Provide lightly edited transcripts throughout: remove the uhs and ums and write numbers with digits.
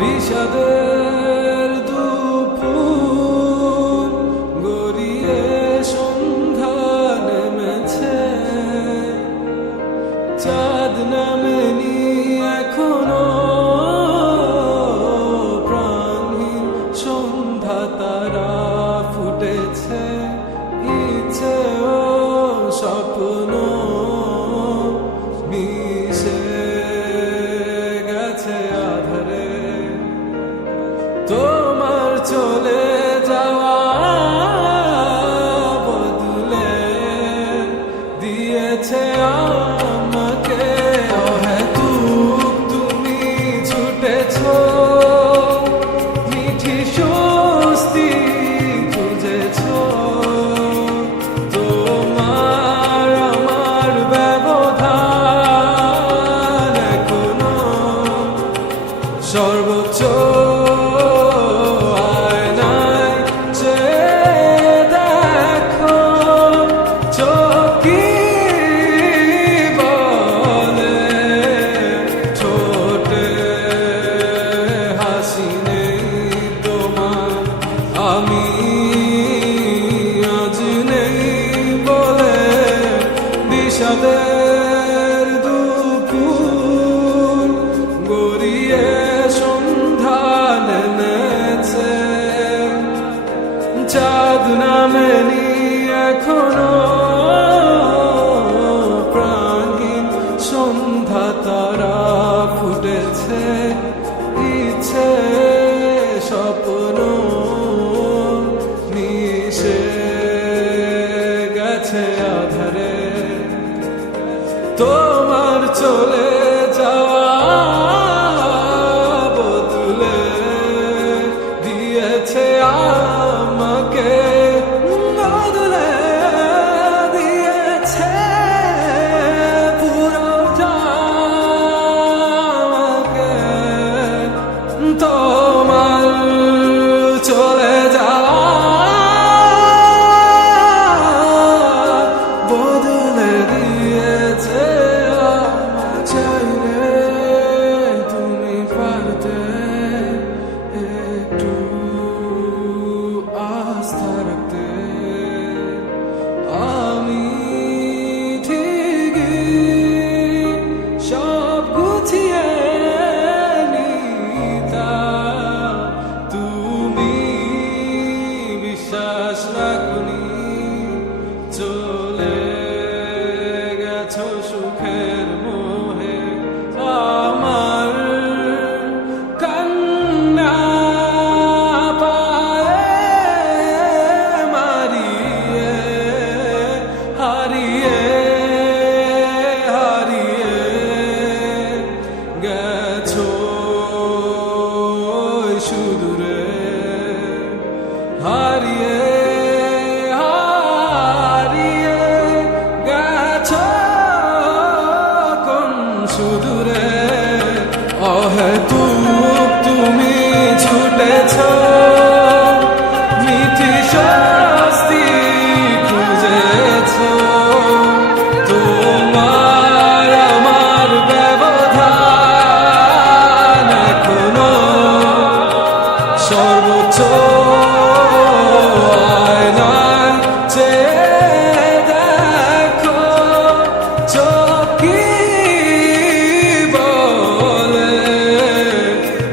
বিষাদের দুপুর গড়িয়ে সন্ধ্যা নেমেছে, চাঁদ নামেনি এখনো, প্রাণহীন সন্ধ্যা তারা ফুটেছে, ইচ্ছে ও স্বপ্ন মিশে গেছে আধারে। তোমার চলে যাওয়া বদলে দিয়েছে আমাকে অহেতুক তুমি ছুটেছ, মিঠি স্বস্তি খুঁজেছ, তোমার আমার ব্যবধান এখনো সর্বোচ্চ আমি আজ নেই বলে বিষাদের দুপুর গড়িয়ে সন্ধ্যা নেমেছে, চাঁদ নামেনি এখনো, প্রাণহীন সন্ধ্যা তারা ফুটেছে, ইচ্ছে স্বপ্ন মিশে গেছে আধারে। তোমার চলে যাওয়া বদলে দিয়েছে আমাকে, বদলে দিয়েছে পুরোটা আমাকে। তোমার চলে যাওয়া বদলে দিয়েছে আমার, চাইলে তুমি পারতে একটু আস্থা রাখতে, আমি ঠিকই সব গুছিয়ে নিতাম, তুমি বিশ্বাস রাখনি, চলে গেছো সুখের মোহে, আমার কান্না পায়ে মারিয়ে হারিয়ে হারিয়ে গেছো সুদূরে, হারিয়ে হারিয়ে গেছো কোন সুদূরে, অহেতুক তুমি ছুটেছ, মিঠি স্বস্তি খুঁজেছ, তোমার আমার ব্যবধান এখনো সর্বোচ্চ আয়নায় চেয়ে দেখো, চোখ কি বলে,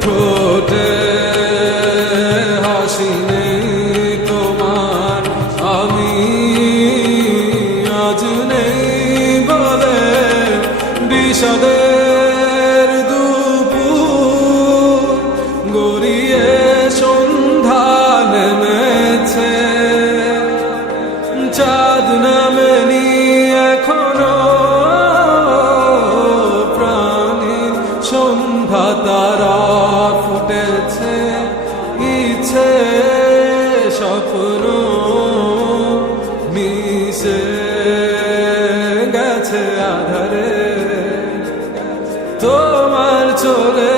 ঠোঁটে হাসি নেই তোমার, আমি আজ নেই বলে বিষাদের দুপুর গড়িয়ে সন্ধ্যা নেমেছে, চাঁদ নামেনি এখনো, প্রাণীর সন্ধ্যা তারা ফুটেছে, ইচ্ছে স্বপ্ন মিশে গেছে আধারে তোমার চলে